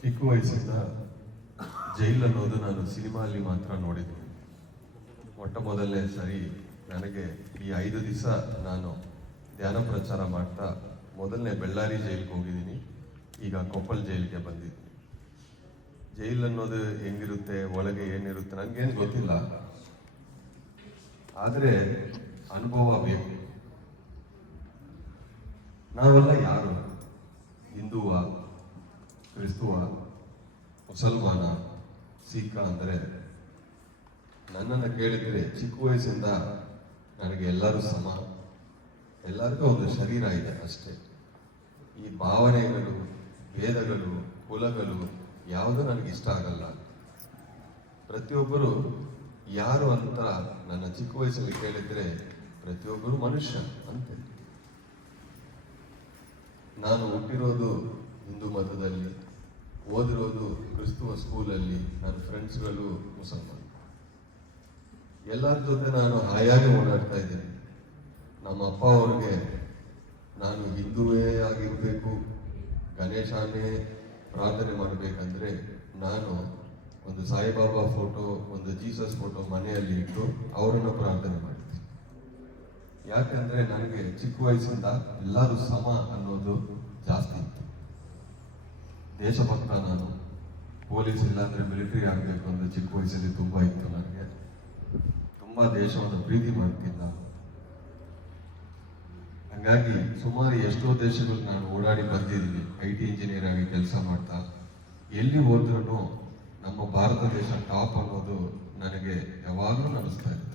ಚಿಕ್ಕ ವಯಸ್ಸಿಂದ ಜೈಲ್ ಅನ್ನೋದು ನಾನು ಸಿನಿಮಾಲ್ಲಿ ಮಾತ್ರ ನೋಡಿದ್ದೀನಿ. ಮೊಟ್ಟ ಮೊದಲನೇ ಸರಿ ನನಗೆ ಈ 5 ದಿವಸ ನಾನು ಧ್ಯಾನ ಪ್ರಚಾರ ಮಾಡ್ತಾ ಮೊದಲನೇ ಬೆಳ್ಳಾರಿ ಜೈಲಿಗೆ ಹೋಗಿದ್ದೀನಿ. ಈಗ ಕೊಪ್ಪಳ ಜೈಲಿಗೆ ಬಂದಿದ್ದೀನಿ. ಜೈಲ್ ಅನ್ನೋದು ಹೆಂಗಿರುತ್ತೆ, ಒಳಗೆ ಏನಿರುತ್ತೆ ನನಗೇನು ಗೊತ್ತಿಲ್ಲ. ಆದರೆ ಅನುಭವ ಬೇಕು. ನಾವೆಲ್ಲ ಯಾರು? ಹಿಂದೂವ, ಕ್ರಿಸ್ತುವ, ಮುಸಲ್ಮಾನ, ಸಿಖ ಅಂದರೆ ನನ್ನನ್ನು ಕೇಳಿದರೆ ಚಿಕ್ಕ ವಯಸ್ಸಿಂದ ನನಗೆ ಎಲ್ಲರೂ ಸಮ, ಎಲ್ಲರಿಗೂ ಒಂದು ಶರೀರ ಇದೆ ಅಷ್ಟೇ. ಈ ಭಾವನೆಗಳು, ಭೇದಗಳು, ಕುಲಗಳು ಯಾವುದೂ ನನಗೆ ಇಷ್ಟ ಆಗಲ್ಲ. ಪ್ರತಿಯೊಬ್ಬರು ಯಾರು ಅಂತ ನನ್ನ ಚಿಕ್ಕ ವಯಸ್ಸಲ್ಲಿ ಕೇಳಿದರೆ ಪ್ರತಿಯೊಬ್ಬರು ಮನುಷ್ಯ ಅಂತೆ. ನಾನು ಹುಟ್ಟಿರೋದು ಹಿಂದೂ ಮತದಲ್ಲಿ, ಓದಿರೋದು ಕ್ರಿಸ್ತುವ ಸ್ಕೂಲಲ್ಲಿ, ನನ್ನ ಫ್ರೆಂಡ್ಸ್ಗಳು ಮುಸಲ್ಮಾನ್. ಎಲ್ಲರ ಜೊತೆ ನಾನು ಹಾಯಾಗಿ ಓಡಾಡ್ತಾ ಇದ್ದೀನಿ. ನಮ್ಮ ಅಪ್ಪ ಅವ್ರಿಗೆ ನಾನು ಹಿಂದೂವೇ ಆಗಿರಬೇಕು, ಗಣೇಶನೇ ಪ್ರಾರ್ಥನೆ ಮಾಡಬೇಕಂದ್ರೆ ನಾನು ಒಂದು ಸಾಯಿಬಾಬಾ ಫೋಟೋ, ಒಂದು ಜೀಸಸ್ ಫೋಟೋ ಮನೆಯಲ್ಲಿ ಇಟ್ಟು ಅವರನ್ನು ಪ್ರಾರ್ಥನೆ ಮಾಡಿದ್ದೆ. ಯಾಕಂದ್ರೆ ನನಗೆ ಚಿಕ್ಕ ವಯಸ್ಸಿಂದ ಎಲ್ಲರೂ ಸಮ ಅನ್ನೋದು ಜಾಸ್ತಿ ಇತ್ತು. ದೇಶಭಕ್ತ ನಾನು. ಪೊಲೀಸ್ ಇಲ್ಲಾಂದ್ರೆ ಮಿಲಿಟರಿ ಆಗಬೇಕು ಅಂತ ಚಿಕ್ಕ ವಯಸ್ಸಲ್ಲಿ ತುಂಬಾ ಇತ್ತು ನನಗೆ. ತುಂಬಾ ದೇಶವನ್ನು ಪ್ರೀತಿ ಮಾಡ್ತೀನಿ ನಾನು. ಹಾಗಾಗಿ ಸುಮಾರು ಎಷ್ಟೋ ದೇಶಗಳು ನಾನು ಓಡಾಡಿ ಬಂದಿದ್ದೀನಿ. IT ಇಂಜಿನಿಯರ್ ಆಗಿ ಕೆಲಸ ಮಾಡ್ತಾ ಎಲ್ಲಿ ಹೋದ್ರೂ ನಮ್ಮ ಭಾರತ ದೇಶ ಟಾಪ್ ಅನ್ನೋದು ನನಗೆ ಯಾವಾಗಲೂ ಅನಿಸ್ತಾ ಇರುತ್ತೆ.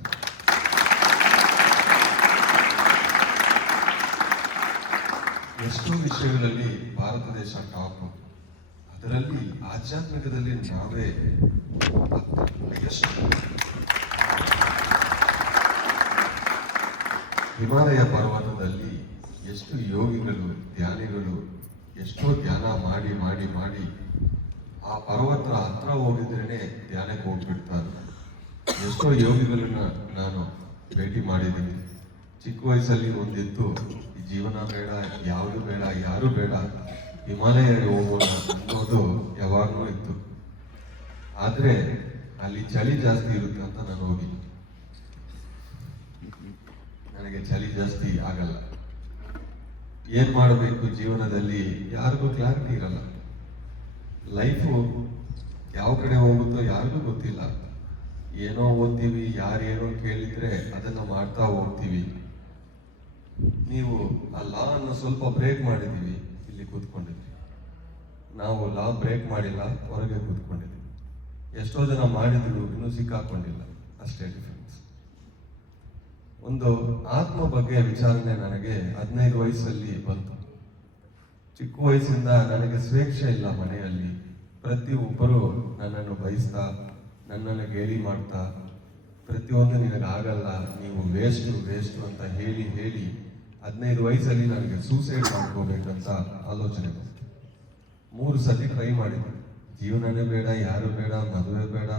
ಎಷ್ಟೋ ವಿಷಯಗಳಲ್ಲಿ ಭಾರತ ದೇಶ ಟಾಪ್. ಅದರಲ್ಲಿ ಆಧ್ಯಾತ್ಮಿಕದಲ್ಲಿ ನಾವೇ ಹಿಮಾಲಯ ಪರ್ವತದಲ್ಲಿ ಎಷ್ಟು ಯೋಗಿಗಳು, ಧ್ಯಾನಿಗಳು ಎಷ್ಟೋ ಧ್ಯಾನ ಮಾಡಿ ಮಾಡಿ ಮಾಡಿ ಆ ಪರ್ವತ ಹತ್ರ ಹೋಗಿದ್ರೇನೆ ಧ್ಯಾನಕ್ಕೆ ಹೋಗ್ಬಿಡ್ತಾರೆ. ಎಷ್ಟೋ ಯೋಗಿಗಳನ್ನ ನಾನು ಭೇಟಿ ಮಾಡಿದ್ದೀನಿ. ಚಿಕ್ಕ ವಯಸ್ಸಲ್ಲಿ ಒಂದಿತ್ತು, ಈ ಜೀವನ ಬೇಡ, ಯಾವುದು ಬೇಡ, ಯಾರು ಬೇಡ, ಹಿಮಾಲಯಕ್ಕೆ ಹೋಗೋಣ ಅನ್ನೋದು ಯಾವಾಗಲೂ ಇತ್ತು. ಆದರೆ ಅಲ್ಲಿ ಚಳಿ ಜಾಸ್ತಿ ಇರುತ್ತೆ ಅಂತ ನಾನು ಹೋಗಿ, ನನಗೆ ಚಳಿ ಜಾಸ್ತಿ ಆಗಲ್ಲ. ಏನ್ ಮಾಡಬೇಕು ಜೀವನದಲ್ಲಿ ಯಾರಿಗೂ ಕ್ಲಾರಿಟಿ ಇರಲ್ಲ. ಲೈಫು ಯಾವ ಕಡೆ ಹೋಗುತ್ತೋ ಯಾರಿಗೂ ಗೊತ್ತಿಲ್ಲ. ಏನೋ ಓದ್ತೀವಿ, ಯಾರೇನೋ ಕೇಳಿದ್ರೆ ಅದನ್ನ ಮಾಡ್ತಾ ಹೋಗ್ತೀವಿ. ನೀವು ಆ ಲಾ ಅನ್ನು ಸ್ವಲ್ಪ ಬ್ರೇಕ್ ಮಾಡಿದೀವಿ, ಇಲ್ಲಿ ಕೂತ್ಕೊಂಡಿದ್ವಿ. ನಾವು ಲಾ ಬ್ರೇಕ್ ಮಾಡಿಲ್ಲ, ಹೊರಗೆ ಕೂತ್ಕೊಂಡಿದ್ವಿ. ಎಷ್ಟೋ ಜನ ಮಾಡಿದ್ರು, ಇನ್ನೂ ಸಿಕ್ಕಾಕೊಂಡಿಲ್ಲ. ಅಷ್ಟೇ ಡಿಫರೆನ್ಸ್. ಒಂದು ಆತ್ಮ ಬಗ್ಗೆ ವಿಚಾರಣೆ ನನಗೆ 15 ವಯಸ್ಸಲ್ಲಿ ಬಂತು. ಚಿಕ್ಕ ವಯಸ್ಸಿಂದ ನನಗೆ ಸ್ವೇಚ್ಛೆ ಇಲ್ಲ ಮನೆಯಲ್ಲಿ. ಪ್ರತಿಯೊಬ್ಬರು ನನ್ನನ್ನು ಬಯಸ್ತಾ, ನನ್ನನ್ನು ಗೇಲಿ ಮಾಡ್ತಾ, ಪ್ರತಿಯೊಂದು ನಿನಗಾಗಲ್ಲ, ನೀವು ವೇಸ್ಟು ಅಂತ ಹೇಳಿ 15 ವಯಸ್ಸಲ್ಲಿ ನನಗೆ ಸೂಸೈಡ್ ಮಾಡ್ಕೋಬೇಕಂತ ಆಲೋಚನೆ ಬಂತು. 3 ಸತಿ ಟ್ರೈ ಮಾಡಿದೆ. ಜೀವನನೇ ಬೇಡ, ಯಾರು ಬೇಡ, ಮದುವೆ ಬೇಡ,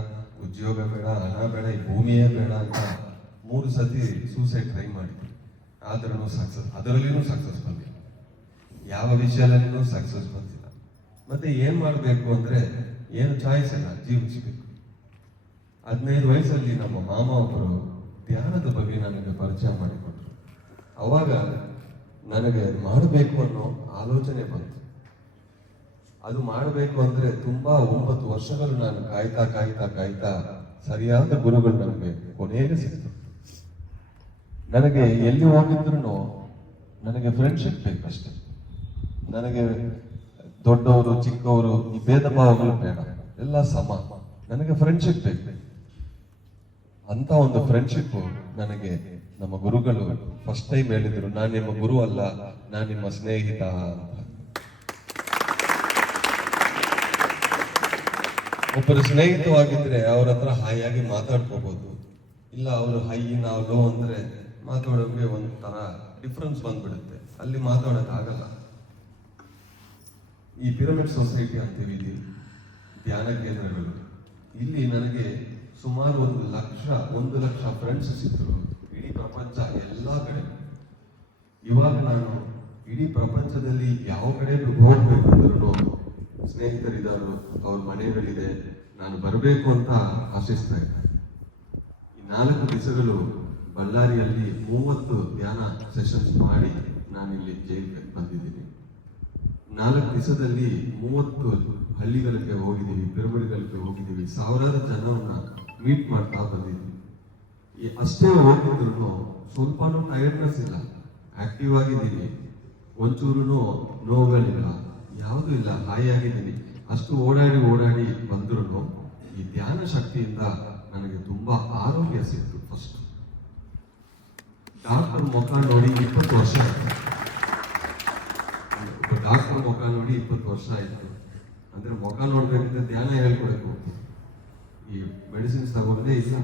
ಉದ್ಯೋಗ ಬೇಡ, ಹಣ ಬೇಡ, ಈ ಭೂಮಿಯೇ ಬೇಡ ಅಂತ 3 ಸತಿ ಸೂಸೈಡ್ ಟ್ರೈ ಮಾಡಿದ್ವಿ. ಆದ್ರೂ ಅದರಲ್ಲಿನೂ ಸಕ್ಸಸ್ ಬಂದಿಲ್ಲ. ಯಾವ ವಿಷಯದಲ್ಲಿನೂ ಸಕ್ಸಸ್ ಬಂದಿಲ್ಲ. ಮತ್ತೆ ಏನ್ ಮಾಡಬೇಕು ಅಂದ್ರೆ ಏನು ಚಾಯ್ಸ್ ಇಲ್ಲ, ಜೀವಿಸಬೇಕು. 15 ವಯಸ್ಸಲ್ಲಿ ನಮ್ಮ ಮಾಮ ಒಬ್ಬರು ಧ್ಯಾನದ ಬಗ್ಗೆ ನನಗೆ ಪರಿಚಯ ಮಾಡಿಕೊಟ್ರು. ಅವಾಗ ನನಗೆ ಮಾಡಬೇಕು ಅನ್ನೋ ಆಲೋಚನೆ ಬಂತು. ಅದು ಮಾಡಬೇಕು ಅಂದ್ರೆ ತುಂಬಾ 9 ವರ್ಷಗಳು ನಾನು ಕಾಯ್ತಾ ಸರಿಯಾದ ಗುರುಗಳು ನನಗೆ ಕೊನೆಗೆ ಸಿಕ್ತು. ನನಗೆ ಎಲ್ಲಿ ಹೋಗಿದ್ರು ನನಗೆ ಫ್ರೆಂಡ್ಶಿಪ್ ಬೇಕಷ್ಟೇ. ನನಗೆ ದೊಡ್ಡವರು, ಚಿಕ್ಕವರು, ಈ ಭೇದ ಭಾವಗಳು ಬೇಡ, ಎಲ್ಲ ಸಮ. ನನಗೆ ಫ್ರೆಂಡ್ಶಿಪ್ ಬೇಕು. ಅಂತ ಒಂದು ಫ್ರೆಂಡ್ಶಿಪ್ ನನಗೆ ನಮ್ಮ ಗುರುಗಳು ಫಸ್ಟ್ ಟೈಮ್ ಹೇಳಿದ್ರು, ನಾನು ನಿಮ್ಮ ಗುರು ಅಲ್ಲ, ನಾನು ನಿಮ್ಮ ಸ್ನೇಹಿತ ಅಂತ. ಒಬ್ಬರು ಸ್ನೇಹಿತವಾಗಿದ್ರೆ ಅವ್ರ ಹತ್ರ ಹಾಯಾಗಿ ಮಾತಾಡ್ಕೋಬಹುದು. ಇಲ್ಲ ಅವರು ಹೈ, ನಾವು ಲೋ ಅಂದ್ರೆ ಮಾತಾಡೋಕೆ ಒಂಥರ ಡಿಫ್ರೆನ್ಸ್ ಬಂದ್ಬಿಡುತ್ತೆ. ಅಲ್ಲಿ ಮಾತಾಡೋಕೆ ಆಗಲ್ಲ. ಈ ಪಿರಮಿಡ್ ಸೊಸೈಟಿ ಅಂತೀವಿ, ಇಲ್ಲಿ ಧ್ಯಾನ ಕೇಂದ್ರಗಳು, ಇಲ್ಲಿ ನನಗೆ ಸುಮಾರು 1 ಲಕ್ಷ ಫ್ರೆಂಡ್ಸ್ ಸಿಕ್ಕರು. ಇಡೀ ಪ್ರಪಂಚ ಎಲ್ಲ ಕಡೆ. ಇವಾಗ ನಾನು ಇಡೀ ಪ್ರಪಂಚದಲ್ಲಿ ಯಾವ ಕಡೆ ಹೋಗ್ಬೇಕಂದ್ರೂ ಸ್ನೇಹಿತರಿದ್ದಾರೆ. ಇದ್ದಾರೆ, ಅವ್ರ ಮನೆಗಳಿದೆ, ನಾನು ಬರಬೇಕು ಅಂತ ಆಶಿಸ್ತಾ ಇದ್ದಾರೆ. ಈ 4 ದಿವಸಗಳು ಬಳ್ಳಾರಿಯಲ್ಲಿ 30 ಧ್ಯಾನ ಸೆಷನ್ಸ್ ಮಾಡಿ ನಾನಿಲ್ಲಿ ಜೈಲಿಗೆ ಬಂದಿದ್ದೀನಿ. 4 ದಿವಸದಲ್ಲಿ 30 ಹಳ್ಳಿಗಳಿಗೆ ಹೋಗಿದ್ದೀವಿ, ಪಿರಮಿಡ್ಗಳಿಗೆ ಹೋಗಿದ್ದೀವಿ, ಸಾವಿರಾರು ಜನವನ್ನ ಮೀಟ್ ಮಾಡ್ತಾ ಬಂದಿದ್ದೀವಿ. ಅಷ್ಟೇ ಹೋಗಿದ್ರು ಸ್ವಲ್ಪನೂ ಟೈರ್ಡ್ನೆಸ್ ಇಲ್ಲ, ಆಕ್ಟಿವ್ ಆಗಿದ್ದೀನಿ, ಒಂಚೂರು ನೋವುಗಳಿಲ್ಲ, ಯಾವುದೂ ಇಲ್ಲ, ಹಾಯಾಗಿದ್ದೀನಿ. ಅಷ್ಟು ಓಡಾಡಿ ಬಂದ್ರು ಈ ಧ್ಯಾನ ಶಕ್ತಿಯಿಂದ ನನಗೆ ತುಂಬಾ ಆರೋಗ್ಯ ಸಿಕ್ತು. ಫಸ್ಟ್ ಡಾಕ್ಟರ್ ಮುಖ ನೋಡಿ 20 ವರ್ಷ ಆಯ್ತು. ಡಾಕ್ಟರ್ ಮುಖ ನೋಡಿ 20 ವರ್ಷ ಆಯ್ತು. ಅಂದ್ರೆ ಮುಖ ನೋಡ್ಬೇಕಂದ್ರೆ ಧ್ಯಾನ ಹೇಳ್ಕೊಡಕ್ಕೆ ಹೋಗ್ತೀನಿ. ಈ ಮೆಡಿಸಿನ್ಸ್ ತಗೊಂಡೇ ಇಲ್ಲ.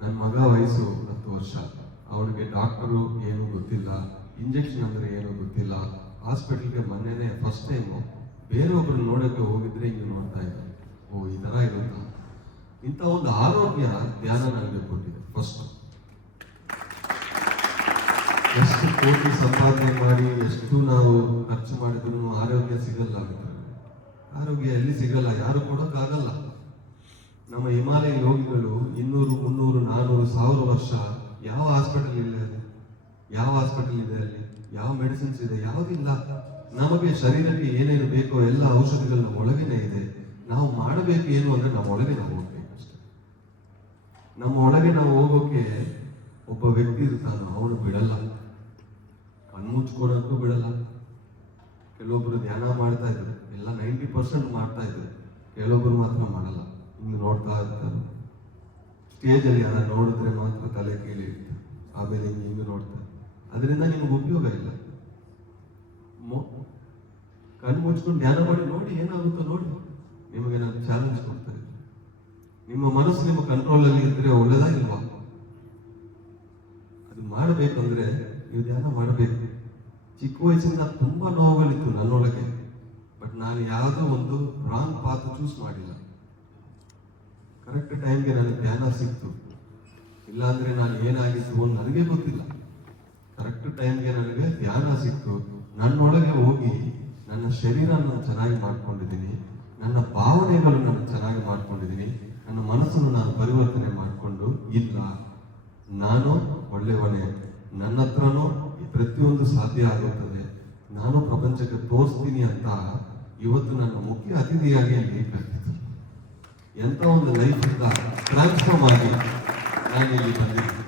ನನ್ನ ಮಗ ವಯಸ್ಸು 10 ವರ್ಷ, ಅವಳಿಗೆ ಡಾಕ್ಟರು ಏನು ಗೊತ್ತಿಲ್ಲ, ಇಂಜೆಕ್ಷನ್ ಅಂದ್ರೆ ಏನು ಗೊತ್ತಿಲ್ಲ. ಹಾಸ್ಪಿಟಲ್ಗೆ ಮೊನ್ನೆನೆ ಫಸ್ಟ್ ಟೈಮು ಬೇರೆಯೊಬ್ಬರು ನೋಡಕ್ಕೆ ಹೋಗಿದ್ರೆ ಹಿಂಗೆ ನೋಡ್ತಾ ಇದ್ದಾರೆ, ಓ ಈ ತರ ಇರುತ್ತಾ. ಇಂಥ ಒಂದು ಆರೋಗ್ಯ ಧ್ಯಾನ ನನಗೆ ಕೊಟ್ಟಿದೆ. ಫಸ್ಟ್ ಎಷ್ಟು ಕೋಟಿ ಸಂಪಾದನೆ ಮಾಡಿ ಎಷ್ಟು ನಾವು ಖರ್ಚು ಮಾಡಿದ್ರು ಆರೋಗ್ಯ ಸಿಗಲ್ಲ. ಆರೋಗ್ಯ ಎಲ್ಲಿ ಸಿಗಲ್ಲ, ಯಾರು ಕೊಡೋಕ್ಕಾಗಲ್ಲ. ನಮ್ಮ ಹಿಮಾಲಯ ಯೋಗಿಗಳು 200, 300, 400, 1000 ವರ್ಷ ಯಾವ ಹಾಸ್ಪಿಟಲ್ ಇಲ್ಲ, ಯಾವ ಹಾಸ್ಪಿಟಲ್ ಇದೆ ಅಲ್ಲಿ, ಯಾವ ಮೆಡಿಸಿನ್ಸ್ ಇದೆ, ಯಾವುದಿಲ್ಲ. ನಮಗೆ ಶರೀರಕ್ಕೆ ಏನೇನು ಬೇಕೋ ಎಲ್ಲ ಔಷಧಿಗಳು ನಮ್ಮ ಒಳಗೇನೆ ಇದೆ. ನಾವು ಮಾಡಬೇಕು ಏನು ಅಂದ್ರೆ ನಮ್ಮ ಒಳಗೆ ನಾವು ಹೋಗ್ಬೇಕು ಅಷ್ಟೇ. ನಮ್ಮ ಒಳಗೆ ನಾವು ಹೋಗೋಕೆ ಒಬ್ಬ ವ್ಯಕ್ತಿ ಇರ್ತಾನೋ ಅವನು ಬಿಡಲ್ಲ, ಕಣ್ಮುಚ್ಕೊಳಕ್ಕೂ ಬಿಡಲ್ಲ. ಕೆಲವೊಬ್ರು ಧ್ಯಾನ ಮಾಡ್ತಾ ಇದ್ರು, ಎಲ್ಲ 90% ಮಾಡ್ತಾ ಇದ್ರು, ಕೆಲವೊಬ್ರು ಮಾತ್ರ ಮಾಡಲ್ಲ, ಹಿಂಗೆ ನೋಡ್ತಾ ಇರ್ತಾರೆ. ಸ್ಟೇಜಲ್ಲಿ ಯಾರ ನೋಡಿದ್ರೆ ಮಾತ್ರ ತಲೆ ಕೀಳಿ ಆಮೇಲೆ ಹಿಂಗೆ ನೋಡ್ತಾರೆ. ಅದರಿಂದ ನಿಮ್ಗೆ ಉಪಯೋಗ ಇಲ್ಲ. ಕಣ್ಣು ಮುಚ್ಕೊಂಡು ಧ್ಯಾನ ಮಾಡಿ ನೋಡಿ, ಏನಾಗುತ್ತೋ ನೋಡಿ. ನಿಮಗೆ ನಾನು ಚಾಲೆಂಜ್ ಕೊಡ್ತಾ ಇದ್ದೀನಿ. ನಿಮ್ಮ ಮನಸ್ಸು ನಿಮ್ಮ ಕಂಟ್ರೋಲಲ್ಲಿ ಇದ್ರೆ ಒಳ್ಳೇದಾಗಿಲ್ವಾ? ಅದು ಮಾಡಬೇಕಂದ್ರೆ ನೀವು ಧ್ಯಾನ ಮಾಡಬೇಕು. ಚಿಕ್ಕ ವಯಸ್ಸಿಂದ ತುಂಬಾ ನೋವುಗಳಿತ್ತು ನನ್ನೊಳಗೆ, ಬಟ್ ನಾನು ಯಾವುದೋ ಒಂದು ರಾಂಗ್ ಪಾತ್ ಚೂಸ್ ಮಾಡಿಲ್ಲ. ಕರೆಕ್ಟ್ ಟೈಮ್ಗೆ ನನಗೆ ಧ್ಯಾನ ಸಿಕ್ತು. ಇಲ್ಲಾಂದ್ರೆ ನಾನು ಏನಾಗಿತ್ತು ನನಗೆ ಗೊತ್ತಿಲ್ಲ. ಕರೆಕ್ಟ್ ಟೈಮ್ಗೆ ನನಗೆ ಧ್ಯಾನ ಸಿಕ್ತು. ನನ್ನೊಳಗೆ ಹೋಗಿ ನನ್ನ ಶರೀರ ನಾನು ಚೆನ್ನಾಗಿ ಮಾಡ್ಕೊಂಡಿದ್ದೀನಿ, ನನ್ನ ಭಾವನೆಗಳು ನಾನು ಚೆನ್ನಾಗಿ ಮಾಡ್ಕೊಂಡಿದ್ದೀನಿ, ನನ್ನ ಮನಸ್ಸನ್ನು ನಾನು ಪರಿವರ್ತನೆ ಮಾಡಿಕೊಂಡು, ಇಲ್ಲ ನಾನು ಒಳ್ಳೆಯವನೇ, ನನ್ನ ಹತ್ರನೂ ಪ್ರತಿಯೊಂದು ಸಾಧ್ಯ ಆಗುತ್ತದೆ, ನಾನು ಪ್ರಪಂಚಕ್ಕೆ ತೋರಿಸ್ತೀನಿ ಅಂತ ಇವತ್ತು ನನ್ನ ಮುಖ್ಯ ಅತಿಥಿಯಾಗಿ ಅಲ್ಲಿ ಕರ್ತಿದ್ರು. ಎಂತ ಒಂದು ಲೈಫ್ ಇಂದ ಟ್ರಾನ್ಸ್ಫಾರ್ಮ್ ಆಗಿ ನಾನು ಇಲ್ಲಿ ಬಂದಿದ್ದೀನಿ.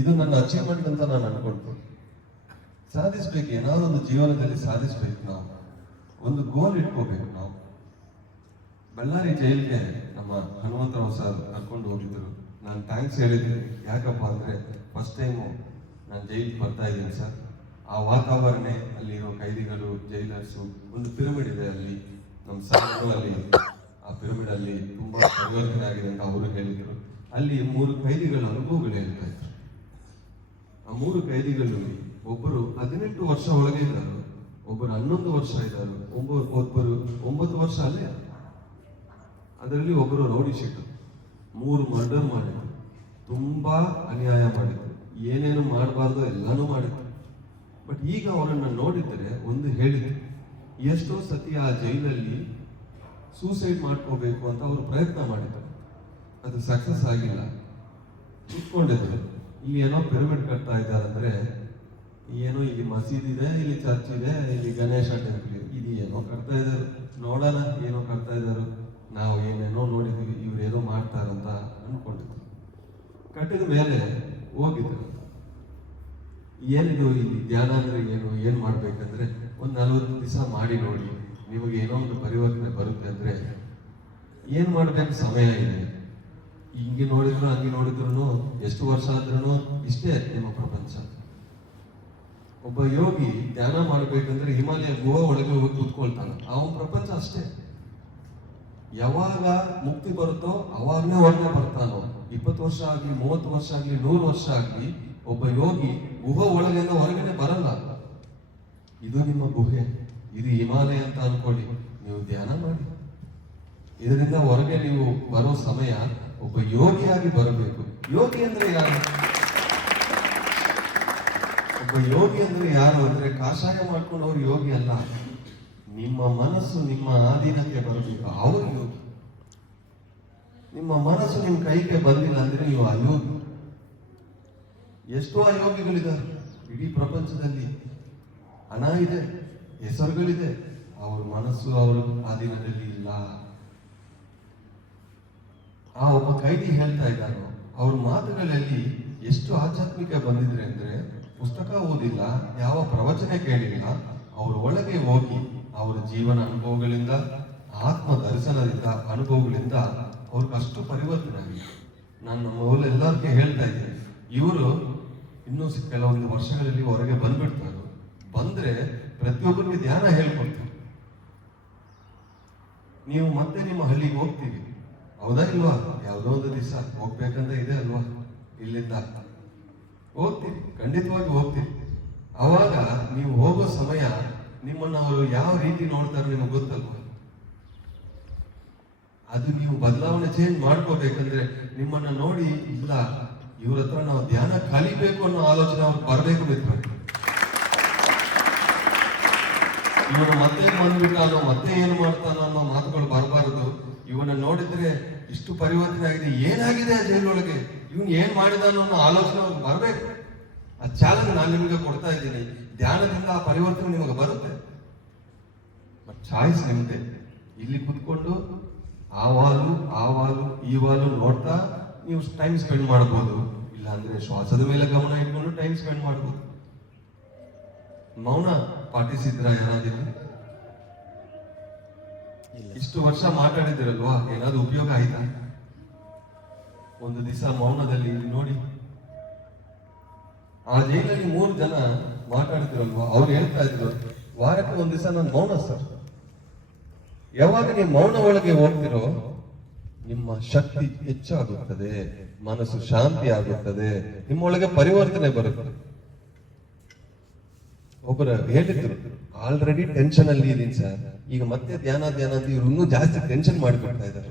ಇದು ನನ್ನ ಅಚೀವ್ಮೆಂಟ್ ಅಂತ ನಾನು ಅನ್ಕೊಳ್ತೀನಿ. ಸಾಧಿಸ್ಬೇಕು, ಏನಾದ್ರು ಒಂದು ಜೀವನದಲ್ಲಿ ಸಾಧಿಸ್ಬೇಕು. ನಾವು ಒಂದು ಗೋಲ್ ಇಟ್ಕೋಬೇಕು. ನಾವು ಬಳ್ಳಾರಿ ಜೈಲ್ಗೆ ನಮ್ಮ ಹನುಮಂತರಾವ್ ಸರ್ ಕರ್ಕೊಂಡು ಹೋಗಿದ್ರು. ನಾನು ಥ್ಯಾಂಕ್ಸ್ ಹೇಳಿದ್ದೀನಿ. ಯಾಕಪ್ಪ ಅಂದ್ರೆ ಫಸ್ಟ್ ಟೈಮು ನಾನು ಜೈಲಿಗೆ ಬರ್ತಾ ಇದ್ದೀನಿ ಸರ್. ಆ ವಾತಾವರಣ, ಅಲ್ಲಿರೋ ಕೈದಿಗಳು, ಜೈಲರ್ಸು, ಒಂದು ಪಿರಮಿಡ್ ಇದೆ ಅಲ್ಲಿ, ನಮ್ಮ ಸಾರ್ಗಳು ಅಲ್ಲಿ ಆ ಪಿರಮಿಡ್ ಅಲ್ಲಿ ತುಂಬಾ ಪರಿವರ್ತನೆ ಆಗಿದೆ ಅಂತ ಅವರು ಹೇಳಿದ್ರು. ಅಲ್ಲಿ 3 ಕೈದಿಗಳ ಅನುಭವಗಳು ಹೇಳ್ತಾ ಇದ್ರು. ಆ 3 ಕೈದಿಗಳು ಒಬ್ಬರು 18 ವರ್ಷ ಒಳಗೆ ಇದ್ದಾರೆ, ಒಬ್ಬರು 11 ವರ್ಷ ಇದ್ದಾರೆ, ಒಬ್ಬರು 9 ವರ್ಷ ಅಲ್ಲೇ. ಅದರಲ್ಲಿ ಒಬ್ಬರು ರೌಡಿ ಶೀಟರ್, 3 ಮರ್ಡರ್ ಮಾಡಿದ್ರು, ತುಂಬಾ ಅನ್ಯಾಯ ಮಾಡಿದ್ರು, ಏನೇನು ಮಾಡಬಾರ್ದು ಎಲ್ಲಾನು ಮಾಡಿದ್ರು. ಬಟ್ ಈಗ ಅವರನ್ನ ನೋಡಿದರೆ ಒಂದು ಹೇಳಿದ್ರು, ಎಷ್ಟೋ ಸತಿ ಆ ಜೈಲಲ್ಲಿ ಸೂಸೈಡ್ ಮಾಡ್ಕೋಬೇಕು ಅಂತ ಅವರು ಪ್ರಯತ್ನ ಮಾಡಿದ್ರು, ಅದು ಸಕ್ಸಸ್ ಆಗಿಲ್ಲ. ಕುತ್ಕೊಂಡಿದ್ರು. ಇಲ್ಲಿ ಏನೋ ಪಿರಮಿಡ್ ಕಟ್ತಾ ಇದ್ದಾರೆ ಅಂದ್ರೆ ಏನೋ ಇಲ್ಲಿ ಮಸೀದ್ ಇದೆ, ಇಲ್ಲಿ ಚರ್ಚ್ ಇದೆ, ಇಲ್ಲಿ ಗಣೇಶ ಟೆಂಪಲ್ ಇದೆ, ಇದು ಏನೋ ಕಟ್ತಾ ಇದ್ದಾರೆ, ನೋಡೋಣ ಏನೋ ಕಟ್ತಾ ಇದ್ದಾರೆ, ನಾವು ಏನೇನೋ ನೋಡಿದ್ವಿ, ಇವ್ರು ಏನೋ ಮಾಡ್ತಾರಂತ ಅನ್ಕೊಂಡಿದ್ರು. ಕಟ್ಟಿದ ಮೇಲೆ ಹೋಗಿದ್ರು. ಏನಿದು ಇಲ್ಲಿ ಧ್ಯಾನ ಅಂದ್ರೆ ಏನ್ ಮಾಡ್ಬೇಕಂದ್ರೆ ಒಂದು 40 ದಿವಸ ಮಾಡಿ ನೋಡಿ, ನಿಮಗೆ ಏನೋ ಒಂದು ಪರಿವರ್ತನೆ ಬರುತ್ತೆ ಅಂದ್ರೆ ಏನ್ ಮಾಡ್ಬೇಕು, ಸಮಯ ಇದೆ. ಹಿಂಗೆ ನೋಡಿದ್ರು ಹಂಗೆ ನೋಡಿದ್ರು ಎಷ್ಟು ವರ್ಷ ಆದ್ರೂ ಇಷ್ಟೇ ನಿಮ್ಮ ಪ್ರಪಂಚ. ಒಬ್ಬ ಯೋಗಿ ಧ್ಯಾನ ಮಾಡ್ಬೇಕಂದ್ರೆ ಹಿಮಾಲಯ ಗುಹೆ ಒಳಗೆ ಹೋಗಿ ಕೂತ್ಕೊಳ್ತಾನೆ, ಅವನ ಪ್ರಪಂಚ ಅಷ್ಟೇ. ಯಾವಾಗ ಮುಕ್ತಿ ಬರುತ್ತೋ ಅವಾಗನೇ ಹೊರಗೆ ಬರ್ತಾನೋ. 20 ವರ್ಷ ಆಗ್ಲಿ, 30 ವರ್ಷ ಆಗ್ಲಿ, 100 ವರ್ಷ ಆಗ್ಲಿ, ಒಬ್ಬ ಯೋಗಿ ಗುಹೆ ಒಳಗಿಂದ ಹೊರಗಡೆ ಬರಲ್ಲ. ಇದು ನಿಮ್ಮ ಗುಹೆ, ಇದು ಹಿಮಾಲಯ ಅಂತ ಅನ್ಕೊಳ್ಳಿ. ನೀವು ಧ್ಯಾನ ಮಾಡಿ, ಇದರಿಂದ ಹೊರಗೆ ನೀವು ಬರೋ ಸಮಯ ಒಬ್ಬ ಯೋಗಿಯಾಗಿ ಬರಬೇಕು. ಯೋಗಿ ಅಂದ್ರೆ ಯಾರು? ಒಬ್ಬ ಯೋಗಿ ಅಂದ್ರೆ ಯಾರು ಅಂದ್ರೆ ಕಾಷಾಯ ಮಾಡ್ಕೊಂಡು ಅವ್ರು ಯೋಗಿ ಅಲ್ಲ. ನಿಮ್ಮ ಮನಸ್ಸು ನಿಮ್ಮ ಆಧೀನಕ್ಕೆ ಬರಬೇಕು, ಅವರು ಯೋಗಿ. ನಿಮ್ಮ ಮನಸ್ಸು ನಿಮ್ಮ ಕೈಗೆ ಬಂದಿಲ್ಲ ಅಂದ್ರೆ ನೀವು ಅಯೋಗಿ. ಎಷ್ಟೋ ಅಯೋಗಿಗಳಿದ್ದಾರೆ ಇಡೀ ಪ್ರಪಂಚದಲ್ಲಿ. ಹಣ ಇದೆ, ಹೆಸರುಗಳಿದೆ, ಅವ್ರ ಮನಸ್ಸು ಅವ್ರ ಅಧೀನದಲ್ಲಿ ಇಲ್ಲ. ಆ ಒಬ್ಬ ಕೈದಿ ಹೇಳ್ತಾ ಇದ್ದಾರೋ ಅವ್ರ ಮಾತುಗಳಲ್ಲಿ ಎಷ್ಟು ಆಧ್ಯಾತ್ಮಿಕ ಬಂದಿದ್ರೆ ಅಂದ್ರೆ, ಪುಸ್ತಕ ಓದಿಲ್ಲ, ಯಾವ ಪ್ರವಚನ ಕೇಳಿಲ್ಲ, ಅವ್ರ ಒಳಗೆ ಹೋಗಿ ಅವರ ಜೀವನ ಅನುಭವಗಳಿಂದ, ಆತ್ಮ ದರ್ಶನದಿಂದ, ಅನುಭವಗಳಿಂದ ಅವ್ರಿಗೆ ಅಷ್ಟು ಪರಿವರ್ತನೆ ಆಗಿದೆ. ನಾನು ನಮ್ಮ ಎಲ್ಲರಿಗೆ ಹೇಳ್ತಾ ಇದ್ದೀನಿ, ಇವರು ಇನ್ನೂ ಕೆಲವೊಂದು ವರ್ಷಗಳಲ್ಲಿ ಹೊರಗೆ ಬಂದ್ಬಿಡ್ತಾರೆ. ಬಂದ್ರೆ ಪ್ರತಿಯೊಬ್ಬರಿಗೆ ಧ್ಯಾನ ಹೇಳ್ಕೊಡ್ತಾರೆ. ನೀವು ಮತ್ತೆ ನಿಮ್ಮ ಹಳ್ಳಿಗೆ ಹೋಗ್ತೀವಿ, ಹೌದಾ ಇಲ್ವಾ? ಯಾವುದೋ ಒಂದು ದಿವಸ ಹೋಗ್ಬೇಕಂತ ಇದೆ ಅಲ್ವಾ? ಇಲ್ಲಿಂದ ಹೋಗ್ತೀವಿ, ಖಂಡಿತವಾಗಿ ಹೋಗ್ತೀವಿ. ಅವಾಗ ನೀವು ಹೋಗೋ ಸಮಯ ನಿಮ್ಮನ್ನ ಅವರು ಯಾವ ರೀತಿ ನೋಡ್ತಾರೆ ನಿಮಗೆ ಗೊತ್ತಲ್ವಾ? ಅದು ನೀವು ಬದಲಾವಣೆ ಚೇಂಜ್ ಮಾಡ್ಕೋಬೇಕಂದ್ರೆ ನಿಮ್ಮನ್ನ ನೋಡಿ, ಇಲ್ಲ ಇವ್ರ ಹತ್ರ ನಾವು ಧ್ಯಾನ ಕಲಿಬೇಕು ಅನ್ನೋ ಆಲೋಚನೆ ಅವ್ರಿಗೆ ಬರಬೇಕು ಬೇಕು. ಇವನು ಮತ್ತೆ ಬಂದ್ಬಿಟ್ಟಾನೋ, ಮತ್ತೆ ಏನು ಮಾಡ್ತಾನೋ ಅನ್ನೋ ಮಾತುಗಳು ಬರಬಾರದು. ಇವನ್ನ ನೋಡಿದ್ರೆ ಇಷ್ಟು ಪರಿವರ್ತನೆ ಆಗಿದೆ, ಏನಾಗಿದೆ ಆ ಜೈಲೊಳಗೆ, ಇವನ್ ಏನ್ ಮಾಡಿದಾನೋ ಅನ್ನೋ ಆಲೋಚನೆ ಅವ್ರಿಗೆ ಬರಬೇಕು. ಆ ಚಾಲೆಂಜ್ ನಾನು ನಿಮಗೆ ಕೊಡ್ತಾ ಇದ್ದೀನಿ. ಧ್ಯಾನದಿಂದ ಆ ಪರಿವರ್ತನೆ ನಿಮಗೆ ಬರುತ್ತೆ. ಬಟ್ ಚಾಯ್ಸ್ ನಿಮ್ದೆ. ಇಲ್ಲಿ ಕುತ್ಕೊಂಡು ಆ ವಾಲು ಈ ವಾಲು ನೋಡ್ತಾ ನೀವು ಟೈಮ್ ಸ್ಪೆಂಡ್ ಮಾಡ್ಬೋದು. ಇಲ್ಲ ಅಂದ್ರೆ ಶ್ವಾಸದ ಮೇಲೆ ಗಮನ ಇಟ್ಕೊಂಡು ಟೈಮ್ ಸ್ಪೆಂಡ್ ಮಾಡ್ಬೋದು. ಮೌನ ಪಾಟಿಸಿದ್ರ ಯಾರಾದ್ರೂ? ಇಷ್ಟು ವರ್ಷ ಮಾತಾಡಿದಿರಲ್ವಾ, ಏನಾದ್ರು ಉಪಯೋಗ ಆಯ್ತಾ? ಒಂದು ದಿವಸ ಮೌನದಲ್ಲಿ ನೋಡಿ, ಆ ಜೈಲಲ್ಲಿ 3 ಜನ ಮಾತಾಡ್ತಿರಲ್ವಾ, ಅವ್ರು ಹೇಳ್ತಾ ಇದ್ರು, ವಾರಕ್ಕೆ ಒಂದ್ ದಿವಸ ನಾನು ಮೌನ ಸರ್. ಯಾವಾಗ ನೀವು ಮೌನ ಒಳಗೆ ಹೋಗ್ತಿರೋ ನಿಮ್ಮ ಶಕ್ತಿ ಹೆಚ್ಚಾಗುತ್ತದೆ, ಮನಸ್ಸು ಶಾಂತಿ ಆಗುತ್ತದೆ, ನಿಮ್ಮೊಳಗೆ ಪರಿವರ್ತನೆ ಬರುತ್ತೆ. ಒಬ್ಬರು ಹೇಳಿದ್ರು, ಆಲ್ರೆಡಿ ಟೆನ್ಷನ್ ಅಲ್ಲಿ ಇದೀನಿ ಸರ್, ಈಗ ಮತ್ತೆ ಧ್ಯಾನ ಅಂತ ಇವ್ರು ಇನ್ನೂ ಜಾಸ್ತಿ ಟೆನ್ಷನ್ ಮಾಡಿಕೊಡ್ತಾ ಇದ್ದಾರೆ.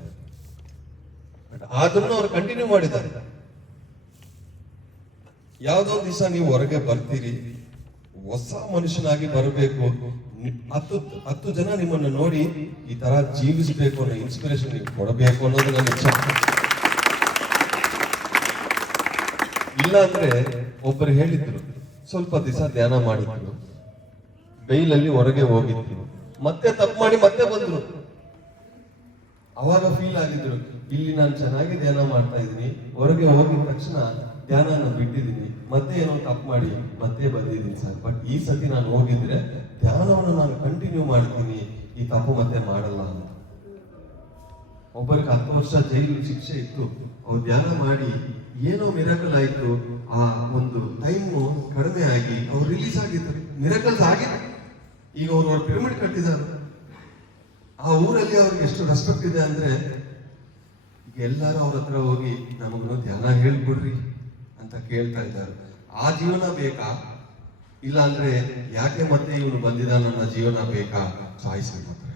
ಅದನ್ನು ಅವ್ರು ಕಂಟಿನ್ಯೂ ಮಾಡಿದ್ದಾರೆ. ಯಾವ್ದೋ ದಿವಸ ನೀವು ಹೊರಗೆ ಬರ್ತೀರಿ, ಹೊಸ ಮನುಷ್ಯನಾಗಿ ಬರಬೇಕು. 10 ಜನ ನಿಮ್ಮನ್ನು ನೋಡಿ ಈ ತರ ಜೀವಿಸಬೇಕು ಅನ್ನೋ ಇನ್ಸ್ಪಿರೇಷನ್ ನೀವು ಕೊಡಬೇಕು ಅನ್ನೋದು ನನ್ನ ಇಚ್ಛೆ. ಇಲ್ಲ ಅಂದ್ರೆ ಒಬ್ಬರು ಹೇಳಿದ್ರು, ಸ್ವಲ್ಪ ದಿವಸ ಧ್ಯಾನ ಮಾಡಿದ್ರು, ಬೈಲಲ್ಲಿ ಹೊರಗೆ ಹೋಗಿದ್ರು, ಮತ್ತೆ ತಪ್ಪು ಮಾಡಿ ಮತ್ತೆ ಬಂದ್ರು. ಅವಾಗ ಫೀಲ್ ಆಗಿದ್ರು, ಇಲ್ಲಿ ನಾನು ಚೆನ್ನಾಗಿ ಧ್ಯಾನ ಮಾಡ್ತಾ ಇದ್ದೀನಿ, ಹೊರಗೆ ಹೋಗಿದ ತಕ್ಷಣ ಧ್ಯಾನ ಬಿಟ್ಟಿದ್ದೀನಿ, ಮತ್ತೆ ಏನೋ ತಪ್ಪು ಮಾಡಿ ಮತ್ತೆ ಬಂದಿದ್ದೀನಿ ಸರ್. ಬಟ್ ಈ ಸತಿ ನಾನು ಹೋಗಿದ್ರೆ ಧ್ಯಾನವನ್ನು ನಾನು ಕಂಟಿನ್ಯೂ ಮಾಡ್ತೀನಿ, ಈ ತಪ್ಪು ಮತ್ತೆ ಮಾಡಲ್ಲ ಅಂತ. ಒಬ್ಬರಿಗೆ 10 ವರ್ಷ ಜೈಲು ಶಿಕ್ಷೆ ಇತ್ತು, ಅವ್ರು ಧ್ಯಾನ ಮಾಡಿ ಏನೋ ಮಿರಾಕಲ್ ಆಯ್ತು. ಆ ಒಂದು ಟೈಮು ಕಡಿಮೆ ಆಗಿ ಅವ್ರು ರಿಲೀಸ್ ಆಗಿದ್ರು. ಮಿರಾಕಲ್ಸ್ ಆಗಿದೆ. ಈಗ ಅವ್ರ ಪಿರಮಿಡ್ ಕಟ್ಟಿದ್ದಾರೆ. ಆ ಊರಲ್ಲಿ ಅವ್ರಿಗೆ ಎಷ್ಟು ರೆಸ್ಪೆಕ್ಟ್ ಇದೆ ಅಂದ್ರೆ, ಈಗ ಎಲ್ಲರೂ ಅವ್ರ ಹತ್ರ ಹೋಗಿ ನಮಗೂ ಧ್ಯಾನ ಹೇಳ್ಕೊಡ್ರಿ ಅಂತ ಕೇಳ್ತಾ ಇದ್ದಾರೆ. ಆ ಜೀವನ ಬೇಕಾ? ಇಲ್ಲ ಅಂದ್ರೆ ಯಾಕೆ ಮತ್ತೆ ಇವನು ಬಂದಿದ ನನ್ನ ಜೀವನ ಬೇಕಾ? ಚಾಯ್ಸ್ ನಿಮ್ಮ ಹತ್ರ.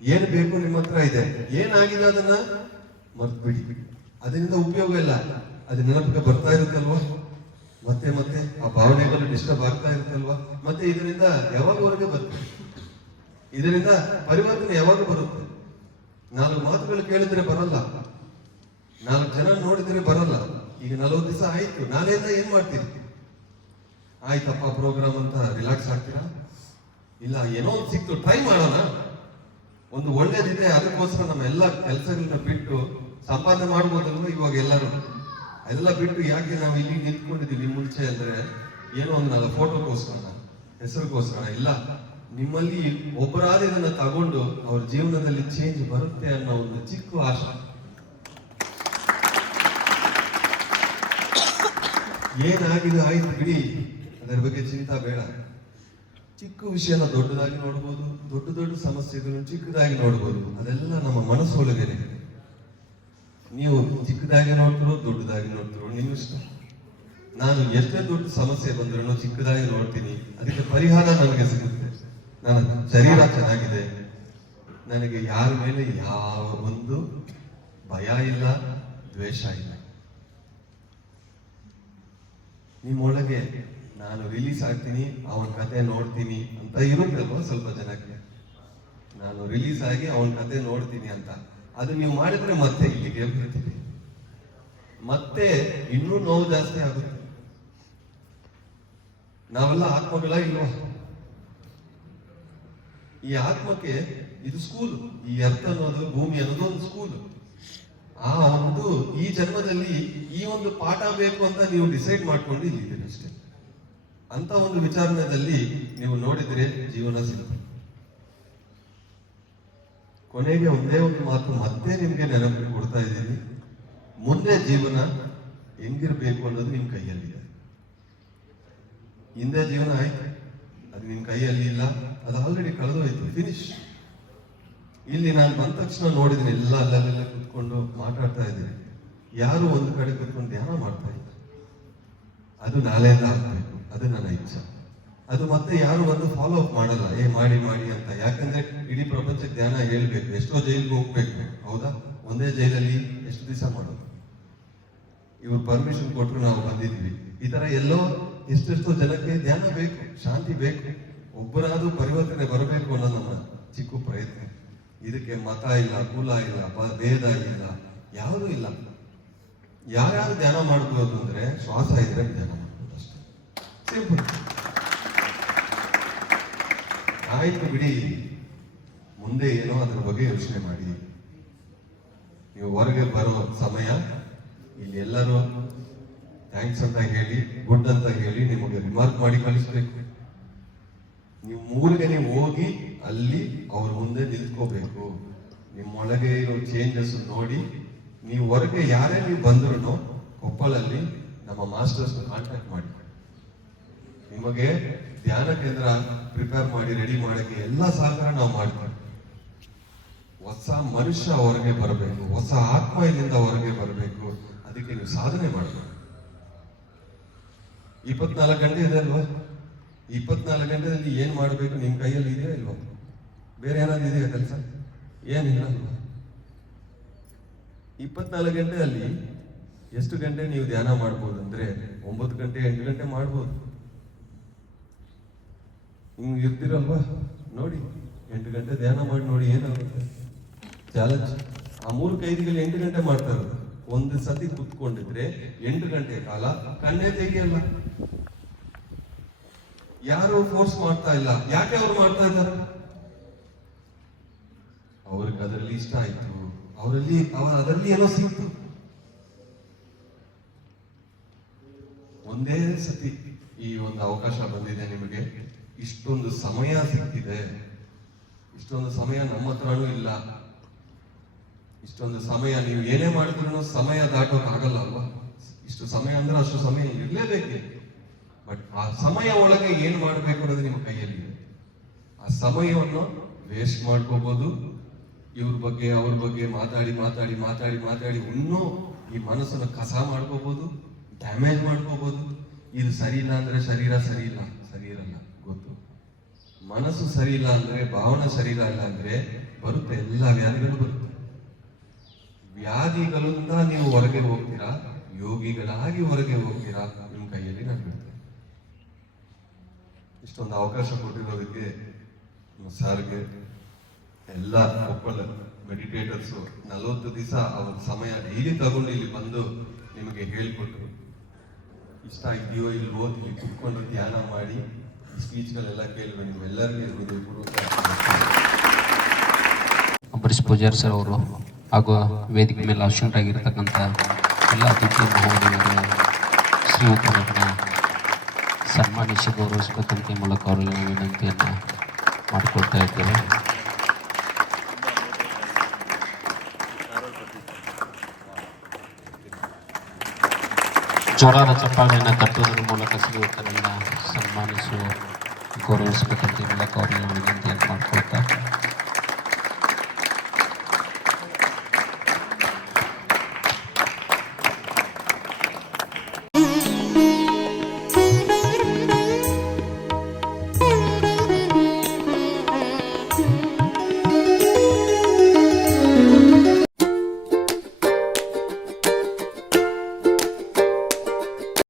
ಏನ್ ಬೇಕು ನಿಮ್ಮ ಹತ್ರ ಇದೆ. ಏನಾಗಿದೆ ಅದನ್ನ ಮರ್ತ್ಬಿಡಿ, ಅದರಿಂದ ಉಪಯೋಗ ಇಲ್ಲ. ಅದು ನೆನಪಿಗೆ ಬರ್ತಾ ಇರುತ್ತಲ್ವಾ, ಮತ್ತೆ ಮತ್ತೆ ಆ ಭಾವನೆಗಳು ಡಿಸ್ಟರ್ಬ್ ಆಗ್ತಾ ಇರುತ್ತಲ್ವಾ, ಮತ್ತೆ ಇದರಿಂದ ಯಾವಾಗವರೆಗೆ ಬರುತ್ತೆ? ಇದರಿಂದ ಪರಿವರ್ತನೆ ಯಾವಾಗ ಬರುತ್ತೆ? 4 ಮಾತುಗಳು ಕೇಳಿದ್ರೆ ಬರಲ್ಲ, 4 ಜನ ನೋಡಿದ್ರೆ ಬರಲ್ಲ. ಈಗ 40 ದಿವಸ ಆಯ್ತು, ನಾಳೆಯಿಂದ ಏನ್ ಮಾಡ್ತೀರಿ? ಆಯ್ತಪ್ಪ ಪ್ರೋಗ್ರಾಮ್ ಅಂತ ರಿಲ್ಯಾಕ್ಸ್ ಆಗ್ತೀರಾ? ಇಲ್ಲ, ಏನೋ ಸಿಕ್ತು ಟ್ರೈ ಮಾಡೋಣ, ಒಂದು ಒಳ್ಳೇದಿದೆ, ಅದಕ್ಕೋಸ್ಕರ ನಮ್ಮ ಎಲ್ಲ ಕೆಲಸಗಳನ್ನ ಬಿಟ್ಟು ಸಂಪಾದನೆ ಮಾಡ್ಬೋದಲ್ವ ಇವಾಗ ಎಲ್ಲರೂ. ಎಲ್ಲ ಬಿಟ್ಟು ಯಾಕೆ ನಾವು ಇಲ್ಲಿ ನಿಂತ್ಕೊಂಡಿದ್ದೀವಿ ಮುಂಚೆ ಅಂದ್ರೆ, ಏನೋ ಒಂದು ಫೋಟೋಗೋಸ್ಕರ, ಹೆಸರಿಗೋಸ್ಕರ ಇಲ್ಲ. ನಿಮ್ಮಲ್ಲಿ ಒಬ್ಬರಾದ ಇದನ್ನ ತಗೊಂಡು ಅವ್ರ ಜೀವನದಲ್ಲಿ ಚೇಂಜ್ ಬರುತ್ತೆ ಅನ್ನೋ ಒಂದು ಚಿಕ್ಕ ಆಶೆ. ಏನಾಗಿದೆ ಆಯ್ತು ಬಿಡಿ, ಅದರ ಬಗ್ಗೆ ಚಿಂತಾ ಬೇಡ. ಚಿಕ್ಕ ವಿಷಯನ ದೊಡ್ಡದಾಗಿ ನೋಡ್ಬೋದು, ದೊಡ್ಡ ಸಮಸ್ಯೆಗಳನ್ನು ಚಿಕ್ಕದಾಗಿ ನೋಡ್ಬೋದು. ಅದೆಲ್ಲ ನಮ್ಮ ಮನಸ್ಸೊಳಗೇನೆ. ನೀವು ಚಿಕ್ಕದಾಗಿ ನೋಡ್ತಿರೋ ದೊಡ್ಡದಾಗಿ ನೋಡ್ತಿರೋ ನಿಮ್ಮ ಇಷ್ಟ. ನಾನು ಎಷ್ಟೇ ದೊಡ್ಡ ಸಮಸ್ಯೆ ಬಂದ್ರೂ ಚಿಕ್ಕದಾಗಿ ನೋಡ್ತೀನಿ, ಅದಕ್ಕೆ ಪರಿಹಾರ ನನಗೆ ಸಿಗುತ್ತೆ. ನನ್ನ ಶರೀರ ಚೆನ್ನಾಗಿದೆ, ನನಗೆ ಯಾರ ಮೇಲೆ ಯಾವ ಒಂದು ಭಯ ಇಲ್ಲ, ದ್ವೇಷ ಇಲ್ಲ. ನಿಮ್ಮೊಳಗೆ ನಾನು ರಿಲೀಸ್ ಆಗ್ತೀನಿ, ಅವನ ಕತೆ ನೋಡ್ತೀನಿ ಅಂತ ಇರುತ್ತಲ್ವ ಸ್ವಲ್ಪ ಜನಕ್ಕೆ. ನಾನು ರಿಲೀಸ್ ಆಗಿ ಅವನ ಕತೆ ನೋಡ್ತೀನಿ ಅಂತ, ಅದು ನೀವು ಮಾಡಿದ್ರೆ ಮತ್ತೆ ಇಲ್ಲಿಗೆ ಬರ್ತೀವಿ, ಮತ್ತೆ ಇನ್ನೂ ನೋವು ಜಾಸ್ತಿ ಆಗುತ್ತೆ. ನಾವೆಲ್ಲ ಆತ್ಮಗಳ ಇಲ್ವಾ? ಈ ಆತ್ಮಕ್ಕೆ ಇದು ಸ್ಕೂಲ್. ಈ ಅರ್ಥ ಅನ್ನೋದು, ಭೂಮಿ ಅನ್ನೋದು ಒಂದು ಸ್ಕೂಲ್. ಆ ಒಂದು ಈ ಜನ್ಮದಲ್ಲಿ ಈ ಒಂದು ಪಾಠ ಬೇಕು ಅಂತ ನೀವು ಡಿಸೈಡ್ ಮಾಡ್ಕೊಂಡು ಇಲ್ಲಿದ್ದೀರಿ ಅಷ್ಟೇ. ಅಂತ ಒಂದು ವಿಚಾರಣೆಯಲ್ಲಿ ನೀವು ನೋಡಿದ್ರೆ ಜೀವನ ಸಿಗುತ್ತೆ. ಕೊನೆಗೆ ಒಂದೇ ಒಂದು ಮಾತು ಮತ್ತೆ ನಿಮ್ಗೆ ನೆನಪು ಕೊಡ್ತಾ ಇದ್ದೀನಿ, ಮುಂದೆ ಜೀವನ ಹೆಂಗಿರ್ಬೇಕು ಅನ್ನೋದು ನಿಮ್ ಕೈಯಲ್ಲಿದೆ. ಹಿಂದೆ ಜೀವನ ಆಯ್ತು, ಅದು ನಿಮ್ ಕೈಯಲ್ಲಿ ಇಲ್ಲ, ಅದು ಆಲ್ರೆಡಿ ಕಳೆದೋಯ್ತು, ಫಿನಿಶ್. ಇಲ್ಲಿ ನಾನು ಬಂದ ತಕ್ಷಣ ನೋಡಿದ್ದೀನಿ ಎಲ್ಲ ಅಲ್ಲೆಲ್ಲ ಕುತ್ಕೊಂಡು ಮಾತಾಡ್ತಾ ಇದ್ದೀನಿ. ಯಾರು ಒಂದು ಕಡೆ ಕುತ್ಕೊಂಡು ಧ್ಯಾನ ಮಾಡ್ತಾ ಇದ್ದಾರೆ. ಅದು ನಾಳೆಯಿಂದ ಆಗ್ಬೇಕು, ಅದು ನನ್ನ ಇಚ್ಛೆ. ಅದು ಮತ್ತೆ ಯಾರು ಒಂದು ಫಾಲೋ ಅಪ್ ಮಾಡಲ್ಲ, ಮಾಡಿ ಮಾಡಿ ಅಂತ. ಯಾಕಂದ್ರೆ ಇಡೀ ಪ್ರಪಂಚಕ್ಕೆ ಧ್ಯಾನ ಹೇಳ್ಬೇಕು, ಎಷ್ಟೋ ಜೈಲಿಗೆ ಹೋಗ್ಬೇಕು, ಹೌದಾ? ಒಂದೇ ಜೈಲಲ್ಲಿ ಎಷ್ಟು ದಿವಸ ಮಾಡೋದು? ಇವ್ರು ಪರ್ಮಿಷನ್ ಕೊಟ್ಟರು ನಾವು ಬಂದಿದ್ವಿ. ಈ ತರ ಎಲ್ಲೋ ಎಷ್ಟೆಷ್ಟೋ ಜನಕ್ಕೆ ಧ್ಯಾನ ಬೇಕು, ಶಾಂತಿ ಬೇಕು, ಒಬ್ಬರಾದ್ರೂ ಪರಿವರ್ತನೆ ಬರಬೇಕು ಅನ್ನೋದು ನಮ್ಮ ಚಿಕ್ಕ ಪ್ರಯತ್ನ. ಇದಕ್ಕೆ ಮತ ಇಲ್ಲ, ಕುಲ ಇಲ್ಲ, ಭೇದ ಇಲ್ಲ, ಯಾವುದೂ ಇಲ್ಲ. ಯಾರ್ಯಾರು ಧ್ಯಾನ ಮಾಡ್ಬೋದು ಅಂದ್ರೆ ಶ್ವಾಸ ಇದ್ರೆ ಧ್ಯಾನ ಮಾಡ್ಬೋದು ಅಷ್ಟೇ, ಸಿಂಪಲ್. ಆಯ್ತು ಬಿಡಿ, ಮುಂದೆ ಏನೋ ಅದ್ರ ಬಗ್ಗೆ ಯೋಚನೆ ಮಾಡಿ. ನೀವು ಹೊರಗೆ ಬರೋ ಸಮಯ ಇಲ್ಲಿ ಎಲ್ಲರೂ ಥ್ಯಾಂಕ್ಸ್ ಅಂತ ಹೇಳಿ, ಗುಡ್ ಅಂತ ಹೇಳಿ ನಿಮಗೆ ರಿಮಾರ್ಕ್ ಮಾಡಿ ಕಳಿಸ್ಬೇಕು. ನೀವು ಊರಿಗೆ ನೀವು ಹೋಗಿ ಅಲ್ಲಿ ಅವ್ರ ಮುಂದೆ ನಿಂತ್ಕೋಬೇಕು. ನಿಮ್ಮೊಳಗೆ ಇರೋ ಚೇಂಜಸ್ ನೋಡಿ ನೀವು ಹೊರಗೆ ಯಾರೇ ನೀವು ಬಂದ್ರು ಕೊಪ್ಪಳಲ್ಲಿ ನಮ್ಮ ಮಾಸ್ಟರ್ಸ್ ಕಾಂಟ್ಯಾಕ್ಟ್ ಮಾಡಿ. ನಿಮಗೆ ಧ್ಯಾನ ಕೇಂದ್ರ ಪ್ರಿಪೇರ್ ಮಾಡಿ ರೆಡಿ ಮಾಡಕ್ಕೆ ಎಲ್ಲ ಸಹಕಾರ ನಾವು ಮಾಡ್ತೀವಿ. ಹೊಸ ಮನುಷ್ಯ ಹೊರಗೆ ಬರಬೇಕು, ಹೊಸ ಆತ್ಮ ಇಲ್ಲಿಂದ ಹೊರಗೆ ಬರಬೇಕು. ಅದಕ್ಕೆ ನೀವು ಸಾಧನೆ ಮಾಡಬೇಕು. 24 ಗಂಟೆ ಇದೆ ಅಲ್ವಾ? 24 ಗಂಟೆಯಲ್ಲಿ ಏನ್ ಮಾಡಬೇಕು ನಿಮ್ ಕೈಯಲ್ಲಿ ಇದೆಯಾ ಇಲ್ವಾ? ಬೇರೆ ಏನಾದ್ರು ಇದೆಯಾ ಕೆಲಸ? ಏನಿಲ್ಲ ಅಲ್ವಾ? 24 ಗಂಟೆಯಲ್ಲಿ ಎಷ್ಟು ಗಂಟೆ ನೀವು ಧ್ಯಾನ ಮಾಡ್ಬೋದು ಅಂದ್ರೆ 9 ಗಂಟೆ 8 ಗಂಟೆ ಮಾಡ್ಬೋದು. ಹಿಂಗ್ ಇರ್ತಿರಲ್ವಾ? ನೋಡಿ 8 ಗಂಟೆ ಧ್ಯಾನ ಮಾಡಿ ನೋಡಿ ಏನಾಗುತ್ತೆ. ಚಾಲೆಂಜ್. ಆ 3 ಕೈದಿಗಳು 8 ಗಂಟೆ ಮಾಡ್ತಾ ಇರೋದು. ಒಂದು ಸತಿ ಕುತ್ಕೊಂಡಿದ್ರೆ 8 ಗಂಟೆ ಕಾಲ ಕಣ್ಣೇ ತೆಗಿಯಲ್ಲ. ಯಾರು ಫೋರ್ಸ್ ಮಾಡ್ತಾ ಇಲ್ಲ. ಯಾಕೆ ಅವ್ರು ಮಾಡ್ತಾ ಇದ್ದಾರೆ? ಅವ್ರಿಗೆ ಅದರಲ್ಲಿ ಇಷ್ಟ ಆಯ್ತು, ಅದರಲ್ಲಿ ಏನೋ ಸಿಕ್ತು. ಒಂದೇ ಸತಿ ಈ ಒಂದು ಅವಕಾಶ ಬಂದಿದೆ ನಿಮಗೆ, ಇಷ್ಟೊಂದು ಸಮಯ ಸಿಕ್ಕಿದೆ. ಇಷ್ಟೊಂದು ಸಮಯ ನಮ್ಮ ಹತ್ರನೂ ಇಲ್ಲ. ಇಷ್ಟೊಂದು ಸಮಯ ನೀವು ಏನೇ ಮಾಡಿದ್ರು ಸಮಯ ದಾಟೋಕ್ ಆಗಲ್ಲ ಅಲ್ವಾ? ಇಷ್ಟು ಸಮಯ ಅಂದ್ರೆ ಅಷ್ಟು ಸಮಯ ಇರ್ಲೇಬೇಕು. ಬಟ್ ಆ ಸಮಯ ಒಳಗೆ ಏನ್ ಮಾಡ್ಬೇಕು ಅನ್ನೋದು ನಿಮ್ಮ ಕೈಯಲ್ಲಿದೆ. ಆ ಸಮಯವನ್ನು ವೇಸ್ಟ್ ಮಾಡ್ಕೋಬಹುದು. ಇವ್ರ ಬಗ್ಗೆ ಅವ್ರ ಬಗ್ಗೆ ಮಾತಾಡಿ ಮಾತಾಡಿ ಮಾತಾಡಿ ಮಾತಾಡಿ ಇನ್ನೂ ಈ ಮನಸ್ಸನ್ನು ಕಸ ಮಾಡ್ಕೋಬಹುದು, ಡ್ಯಾಮೇಜ್ ಮಾಡ್ಕೋಬಹುದು. ಇದು ಸರಿ ಇಲ್ಲ ಅಂದ್ರೆ ಶರೀರ ಸರಿ ಇಲ್ಲ, ಸರಿ ಇರಲ್ಲ, ಗೊತ್ತು. ಮನಸ್ಸು ಸರಿ ಇಲ್ಲ ಅಂದ್ರೆ, ಭಾವನೆ ಸರಿ ಇಲ್ಲ ಅಂದ್ರೆ ಬರುತ್ತೆ, ಎಲ್ಲ ವ್ಯಾಧಿಗಳು ಬರುತ್ತೆ. ವ್ಯಾಧಿಗಳಿಂದ ನೀವು ಹೊರಗೆ ಹೋಗ್ತೀರಾ, ಯೋಗಿಗಳಾಗಿ ಹೊರಗೆ ಹೋಗ್ತೀರಾ, ನಿಮ್ಮ ಕೈಯಲ್ಲಿ ನಾನು ಬಿಡ್ತೇನೆ. ಇಷ್ಟೊಂದು ಅವಕಾಶ ಕೊಟ್ಟಿರೋದಕ್ಕೆ ಸರ್ಗೆ, ಎಲ್ಲ ಕೊಪ್ಪಳ ಮೆಡಿಟೇಟರ್ಸು 40 ದಿವಸ ಅವ್ರ ಸಮಯ ಡೈಲಿ ತಗೊಂಡು ಇಲ್ಲಿ ಬಂದು ನಿಮಗೆ ಹೇಳಿಕೊಟ್ರು. ಇಷ್ಟ ಇದೆಯೋ ಇಲ್ವೋ, ಇಲ್ಲಿ ಕುತ್ಕೊಂಡು ಧ್ಯಾನ ಮಾಡಿ ಸ್ಪೀಚ್ಗಳೆಲ್ಲ ಕೇಳುವ ನಿಮ್ಮೆಲ್ಲರಿಗೂ ಅಂಬರೀಶ್ ಪೂಜಾರಿ ಸರ್ ಅವರು ಹಾಗೂ ವೇದಿಕೆ ಮೇಲೆ ಆಶೀನರಾಗಿರ್ತಕ್ಕಂಥ ಎಲ್ಲ ಅತಿಥಿ ಮಹೋದಯರು ಶ್ರೀಯುತರನ್ನು ಸನ್ಮಾನಿಸಿ ಗೌರವಿಸಬೇಕಂತ ಮೂಲಕ ಅವರಲ್ಲಿ ವಿನಂತಿಯನ್ನು ಮಾಡಿಕೊಳ್ತಾ ಇದ್ದೇವೆ. ಜೋರಾದ ಚಪ್ಪಾಳೆಯನ್ನು ತಟ್ಟುವುದರ ಮೂಲಕ ಶ್ರೀಯುತರನ್ನು ಸನ್ಮಾನಿಸುವ ಗೌರವಿಸಬೇಕಂತ ಮೂಲಕ ಅವರಲ್ಲಿ ವಿನಂತಿಯನ್ನು ಮಾಡಿಕೊಳ್ತಾ